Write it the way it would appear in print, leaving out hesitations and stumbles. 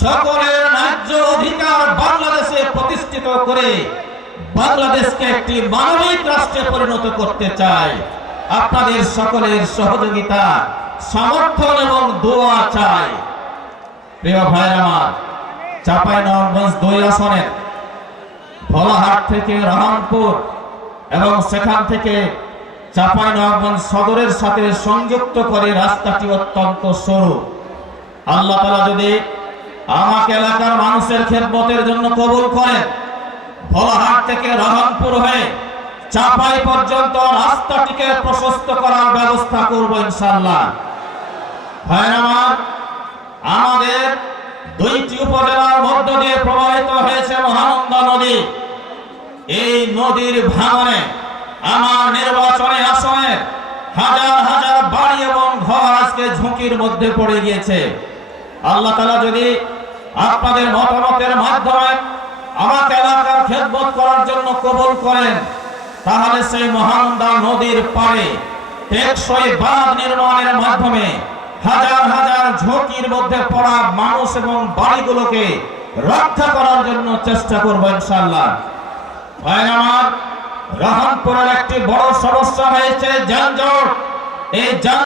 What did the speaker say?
সকলের ন্যায্য অধিকার বাংলাদেশে প্রতিষ্ঠিত করে বাংলাদেশকে একটি মানবিক রাষ্ট্রে পরিণত করতে চাই। আপনাদের সকলের সহযোগিতা, সমর্থন এবং দোয়া চাই। প্রিয় ভাইরা আমার, চাঁপাইনবাবগঞ্জ 2 আসনের ভোলাহাট থেকে রহনপুর এবং সেখান থেকে চাঁপাইনবাবগঞ্জ সদরের সাথে সংযুক্ত করে রাস্তাটি অত্যন্ত সরু। আল্লাহ তাআলা যদি আমাকে এলাকার মানুষের খেদমতের জন্য কবুল করেন, ভোলাহাট থেকে রহনপুর হয়ে চাঁপাই পর্যন্ত রাস্তাটিকে প্রশস্ত করার ব্যবস্থা করব ইনশাআল্লাহ। ভাইরা আমার, আমাদের 2টি উপজেলার মধ্য দিয়ে প্রবাহিত হয়েছে মহানন্দা নদী। এই নদীর ভাঙনে আমার নির্বাচনী আসনের হাজার হাজার বাড়ি এবং ঘর আজকে ঝুঁকির মধ্যে পড়ে গিয়েছে। আল্লাহ তাআলা যদি আপনাদের মতামতের মাধ্যমে আমাকে এলাকার খেদমত করার জন্য কবুল করেন, তাহলে সেই মহানন্দা নদীর পাড়ে টেকসই বাঁধ নির্মাণের মাধ্যমে হাজার হাজার ঝুঁকির মধ্যে পড়া মানুষ এবং বাড়িগুলোকে রক্ষা করার জন্য চেষ্টা করব ইনশাআল্লাহ। ভাইরা আমার, রহনপুরের একটি বড় সমস্যা হয়েছে যানজট। এই